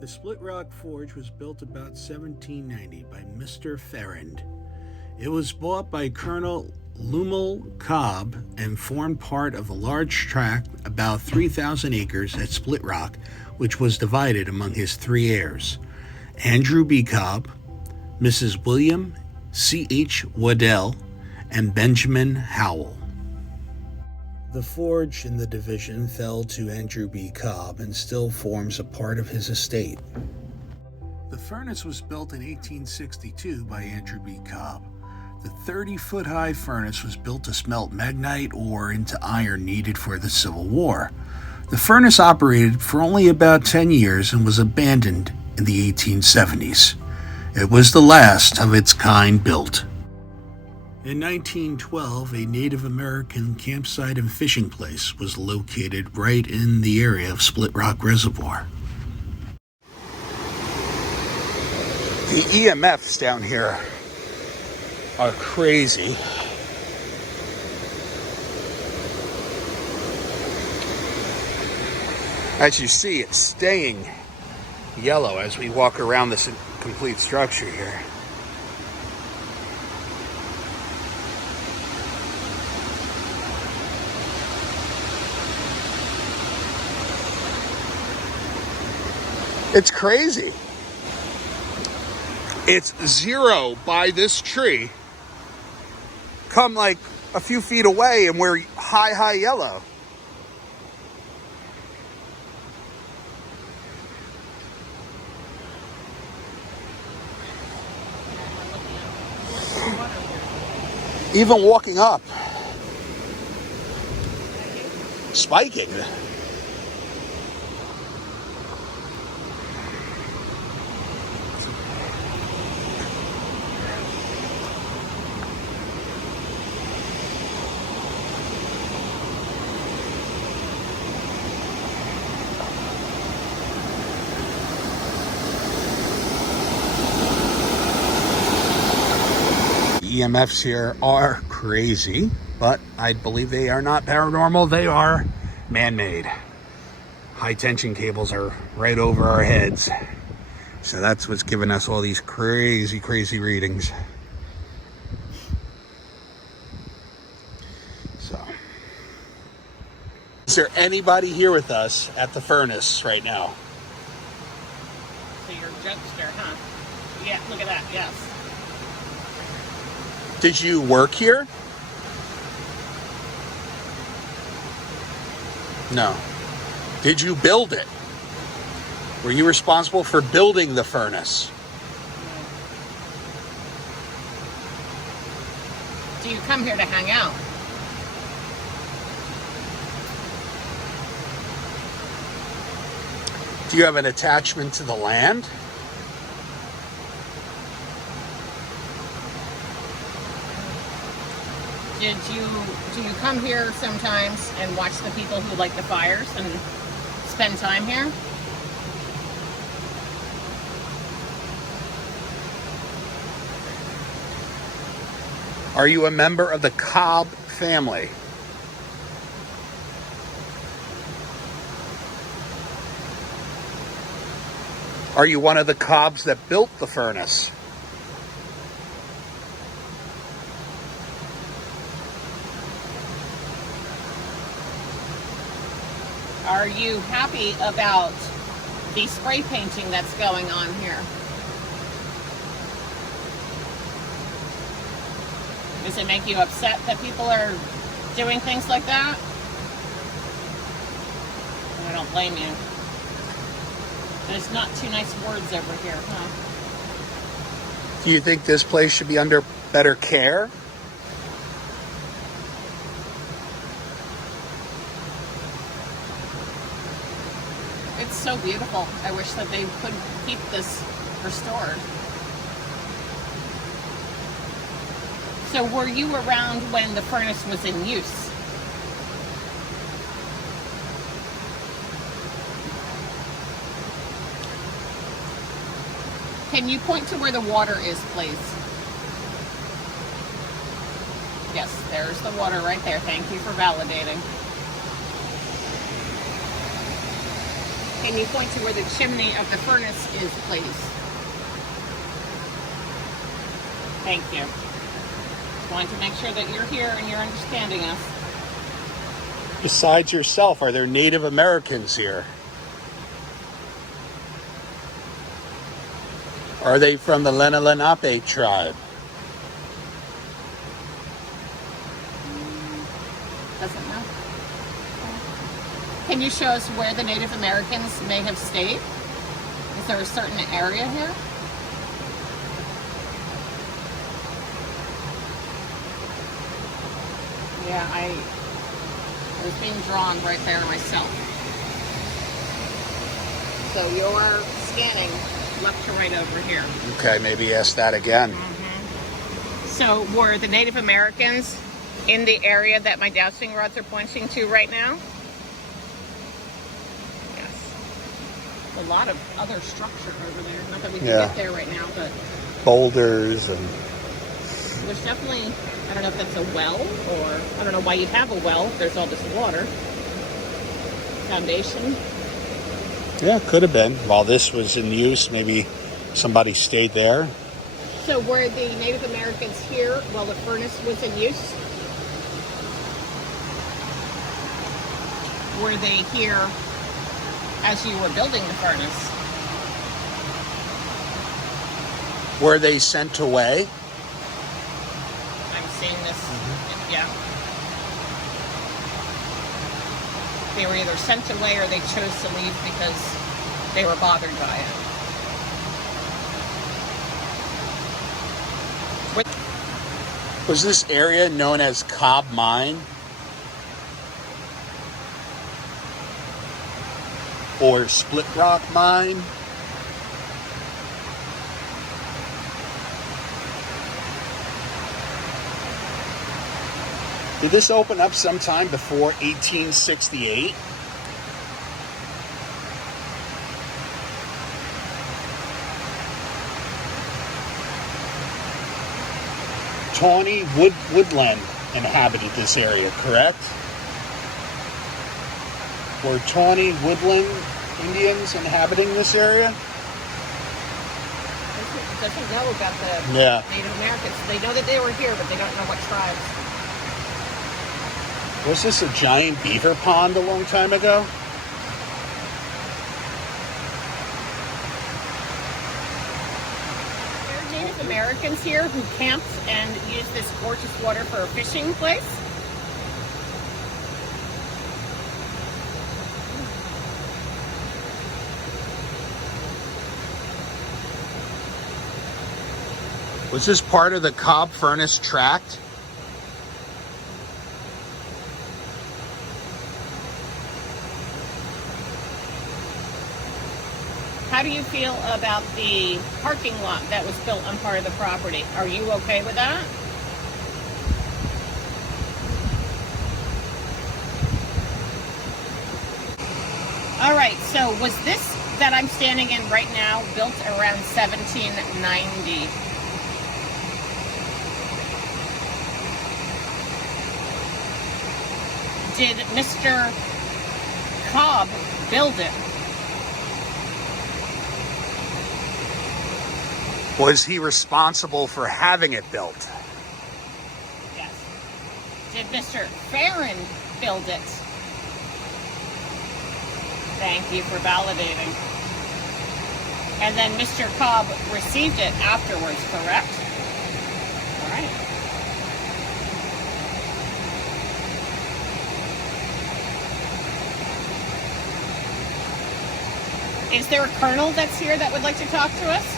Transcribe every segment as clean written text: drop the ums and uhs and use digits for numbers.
The Splitrock Forge was built about 1790 by Mr. Ferrand. It was bought by Colonel Lemuel Cobb and formed part of a large tract, about 3,000 acres, at Splitrock, which was divided among his three heirs, Andrew B. Cobb, Mrs. William C.H. Waddell, and Benjamin Howell. The forge in the division fell to Andrew B. Cobb and still forms a part of his estate. The furnace was built in 1862 by Andrew B. Cobb. The 30-foot-high furnace was built to smelt magnetite ore into iron needed for the Civil War. The furnace operated for only about 10 years and was abandoned in the 1870s. It was the last of its kind built. In 1912, a Native American campsite and fishing place was located right in the area of Splitrock Reservoir. The EMFs down here are crazy. As you see, it's staying yellow as we walk around this incomplete structure here. It's crazy. It's zero by this tree. Come like a few feet away and we're high yellow. Even walking up. Spiking. EMFs here are crazy, but I believe they are not paranormal. They are man-made. High tension cables are right over our heads. So that's what's giving us all these crazy readings. So, is there anybody here with us at the furnace right now? So you're a jokester, huh? Yeah, look at that, yes. Did you work here? No. Did you build it? Were you responsible for building the furnace? Do you come here to hang out? Do you have an attachment to the land? Do you come here sometimes and watch the people who light the fires and spend time here? Are you a member of the Cobb family? Are you one of the Cobbs that built the furnace? Are you happy about the spray painting that's going on here? Does it make you upset that people are doing things like that? I don't blame you. There's not too nice words over here, huh? Do you think this place should be under better care? It's so beautiful. I wish that they could keep this restored. So were you around when the furnace was in use? Can you point to where the water is, please? Yes, there's the water right there. Thank you for validating. Can you point to where the chimney of the furnace is, please? Thank you. Wanted to make sure that you're here and you're understanding us. Besides yourself, are there Native Americans here? Are they from the Lenape tribe? Doesn't know. Can you show us where the Native Americans may have stayed? Is there a certain area here? Yeah, I was being drawn right there myself. So you're scanning left to right over here. Okay, maybe ask that again. So were the Native Americans in the area that my dowsing rods are pointing to right now? Yes. A lot of other structure over there. Not that we can get there right now, but boulders and there's definitely, I don't know if that's a well, or I don't know why you'd have a well if there's all this water. Foundation. yeah, could have been. While this was in use, maybe somebody stayed there. So were the Native Americans here while the furnace was in use? Were they here as you were building the furnace? Were they sent away? I'm seeing this, yeah. They were either sent away or they chose to leave because they were bothered by it. Was this area known as Cobb Mine? Or Splitrock Mine? Did this open up sometime before 1868? Tawny Woodland inhabited this area, correct? Were Tawny Woodland Indians inhabiting this area? Doesn't know about the Native Americans. They know that they were here, but they don't know what tribes. Was this a giant beaver pond a long time ago? There are Native Americans here who camped and used this gorgeous water for a fishing place. Was this part of the Cobb Furnace Tract? How do you feel about the parking lot that was built on part of the property? Are you okay with that? All right, so was this that I'm standing in right now built around 1790? Did Mr. Cobb build it? Was he responsible for having it built? Yes. Did Mr. Farron build it? Thank you for validating. And then Mr. Cobb received it afterwards, correct? All right. Is there a colonel that's here that would like to talk to us?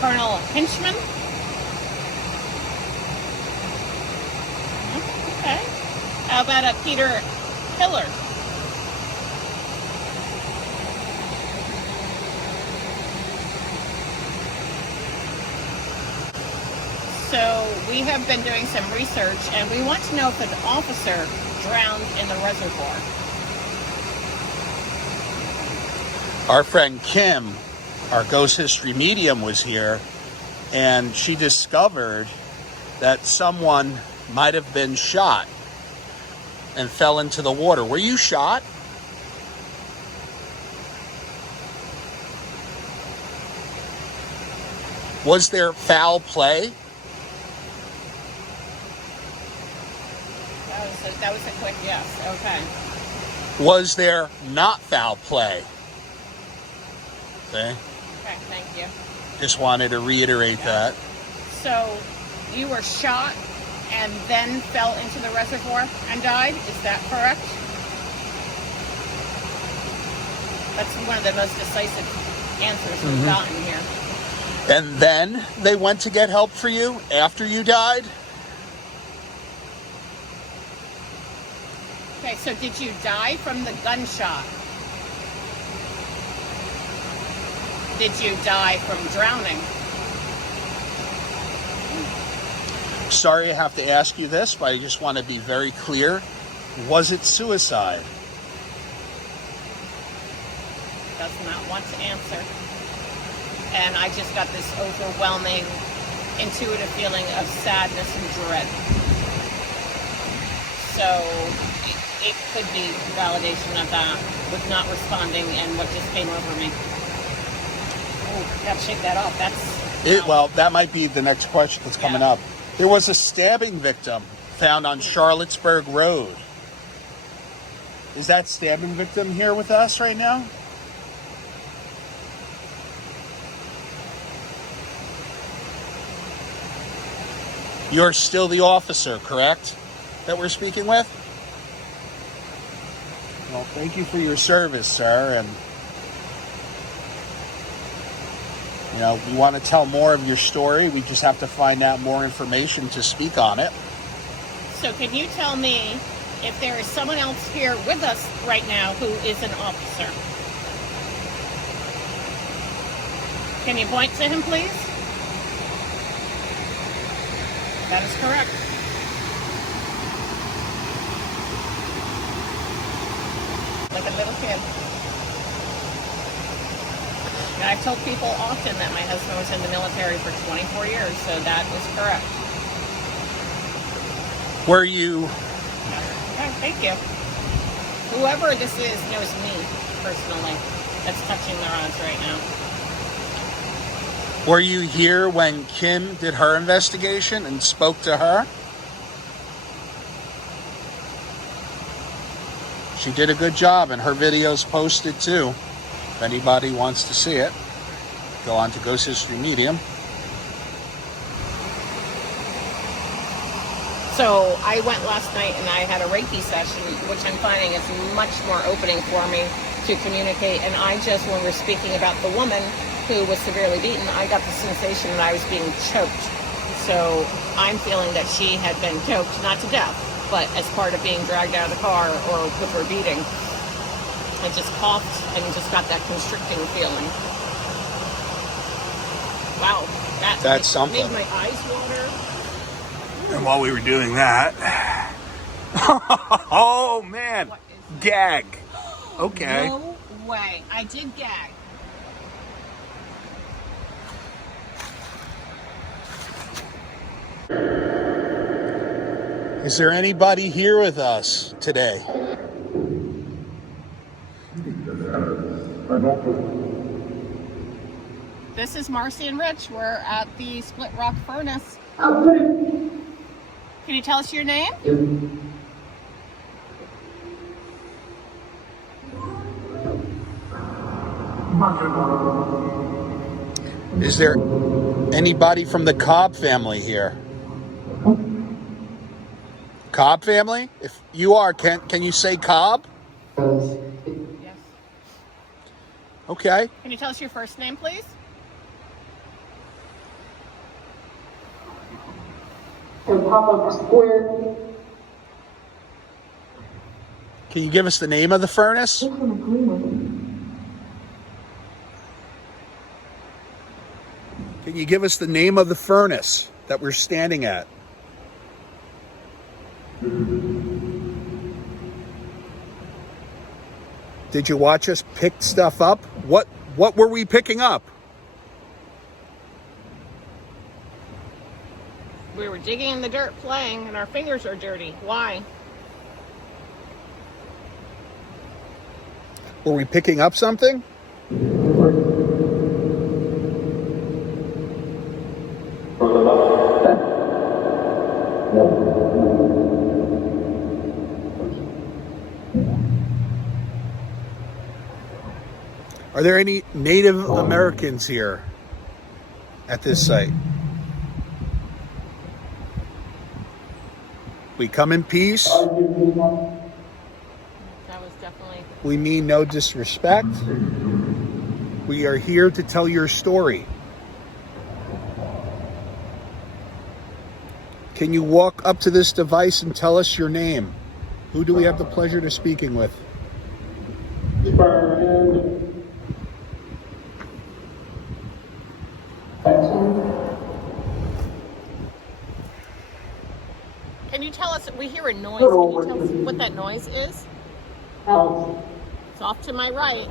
Colonel Hinchman? Okay. How about Peter Hillard? So we have been doing some research and we want to know if an officer drowned in the reservoir. Our friend Kim, our ghost history medium, was here, and she discovered that someone might have been shot and fell into the water. Were you shot? Was there foul play? That was a quick yes. Okay. Was there not foul play? Okay. Okay, thank you. Just wanted to reiterate that. So, you were shot and then fell into the reservoir and died? Is that correct? That's one of the most decisive answers we've gotten here. And then they went to get help for you after you died? Okay, so did you die from the gunshot? Did you die from drowning? Sorry I have to ask you this, but I just want to be very clear. Was it suicide? Does not want to answer. And I just got this overwhelming, intuitive feeling of sadness and dread. So it could be validation of that with not responding and what just came over me. Oh, gotta shake that off. That's It, well, that might be the next question that's coming up. There was a stabbing victim found on Charlottesburg Road. Is that stabbing victim here with us right now? You're still the officer, correct? That we're speaking with? Well, thank you for your service, sir. And, you know, we want to tell more of your story. We just have to find out more information to speak on it. So can you tell me if there is someone else here with us right now who is an officer? Can you point to him, please? That is correct. Like a little kid. And I've told people often that my husband was in the military for 24 years, so that is correct. Were you... Okay, thank you. Whoever this is knows me personally. That's touching their eyes right now. Were you here when Kim did her investigation and spoke to her? She did a good job, and her video's posted too. If anybody wants to see it, go on to Ghost History Medium. So I went last night and I had a Reiki session, which I'm finding is much more opening for me to communicate. And I just, when we're speaking about the woman who was severely beaten, I got the sensation that I was being choked. So I'm feeling that she had been choked, not to death, but as part of being dragged out of the car or with her beating. I just coughed and just got that constricting feeling. Wow, That's something. Made my eyes water. And while we were doing that, oh man, gag. Okay. No way. I did gag. Is there anybody here with us today? This is Marcy and Rich. We're at the Splitrock furnace. Can you tell us your name? Is there anybody from the Cobb family here? Cobb family? If you are, can you say Cobb? Yes. Okay. Can you tell us your first name, please? And pop up a square. Can you give us the name of the furnace? Can you give us the name of the furnace that we're standing at? Did you watch us pick stuff up? What were we picking up? We were digging in the dirt playing, and our fingers are dirty. Why? Were we picking up something? Are there any Native Americans here at this site? We come in peace. That was definitely... We mean no disrespect. We are here to tell your story. Can you walk up to this device and tell us your name? Who do we have the pleasure to speaking with? Can you tell us, we hear a noise, can you tell us what that noise is? It's off to my right.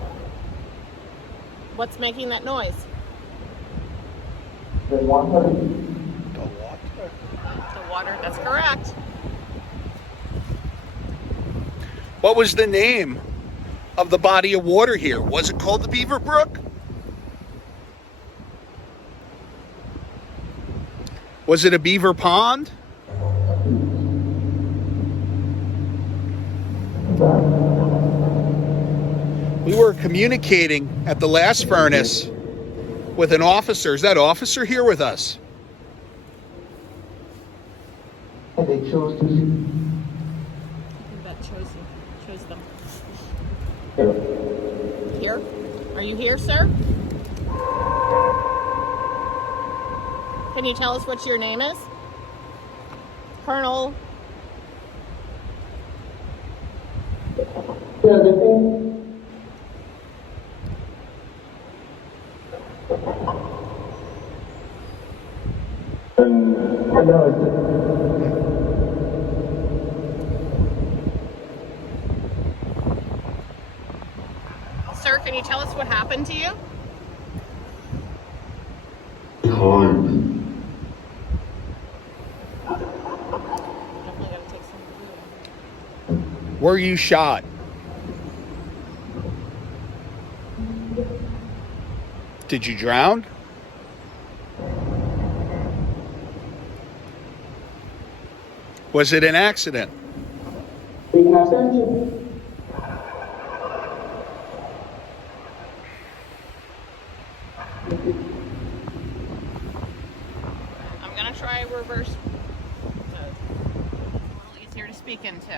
What's making that noise? The water. The water, that's correct. What was the name of the body of water here? Was it called the Beaver Brook? Was it a beaver pond? We were communicating at the last furnace with an officer. Is that officer here with us? And they chose to see. That chose them. Here? Are you here, sir? Can you tell us what your name is? Colonel? Yeah, the thing. I know it's. Sir, can you tell us what happened to you? Definitely gotta take some food. Were you shot? Did you drown? Was it an accident? We can search it. I'm gonna try reverse. So, a little easier to speak into.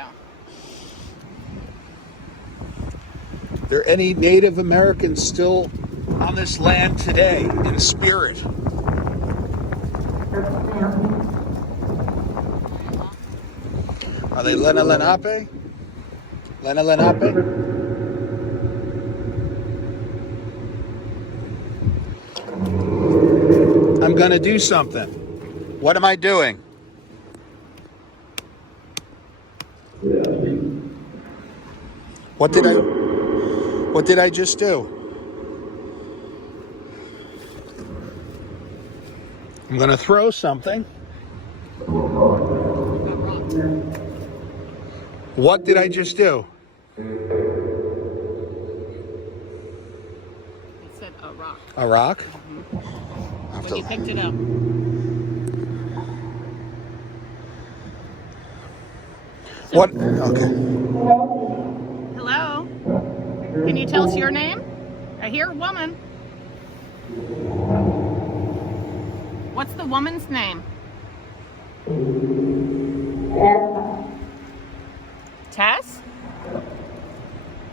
Are there any Native Americans still on this land today in spirit? Are they Lena Lenape? Lena Lenape? I'm gonna do something. What am I doing? What did I just do? I'm gonna throw something. What did I just do? It said a rock. A rock? When you picked it up. What? Okay. Hello? Can you tell us your name? I hear a woman. What's the woman's name? Tess?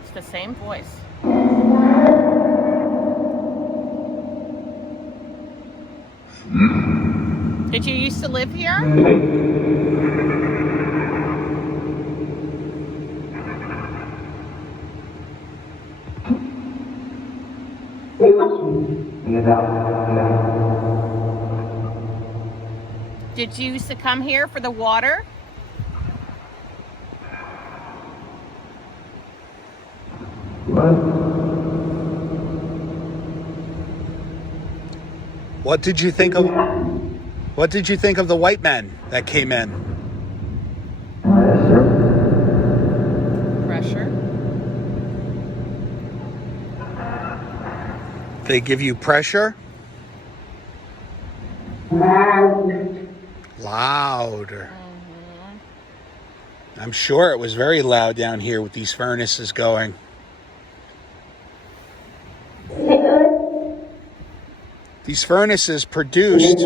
It's the same voice. Did you used to live here? Did you used to come here for the water? What did you think of the white men that came in? Pressure. They give you pressure? Louder. I'm sure it was very loud down here with these furnaces going. These furnaces produced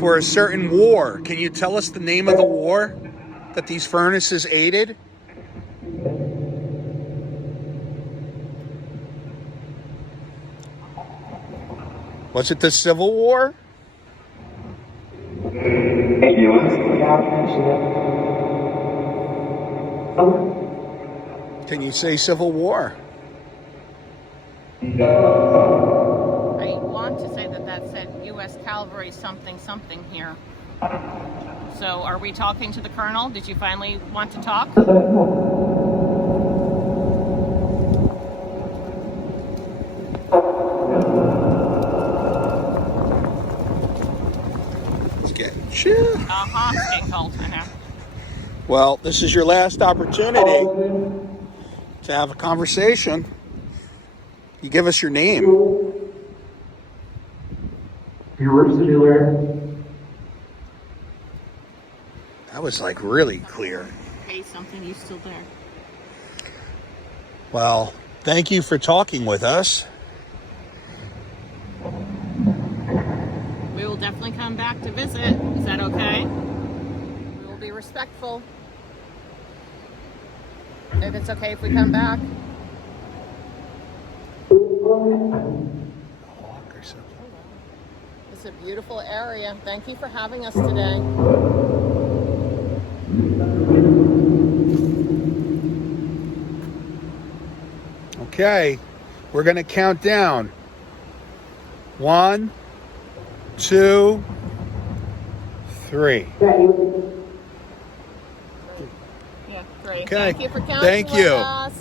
for a certain war. Can you tell us the name of the war that these furnaces aided? Was it the Civil War? Can you say Civil War? I want to say that said U.S. Cavalry something something here. So are we talking to the Colonel? Did you finally want to talk? It's getting chill. It's getting cold. I know. Well, this is your last opportunity to have a conversation. You give us your name. Your works everywhere. That was like really clear. Hey, something, you still there? Well, thank you for talking with us. We will definitely come back to visit. Is that okay? We will be respectful. If it's okay if we come back. It's a beautiful area. Thank you for having us today. Okay, we're going to count down. 1, 2, 3. Yeah, great. Okay. Thank you for counting Thank with you. us.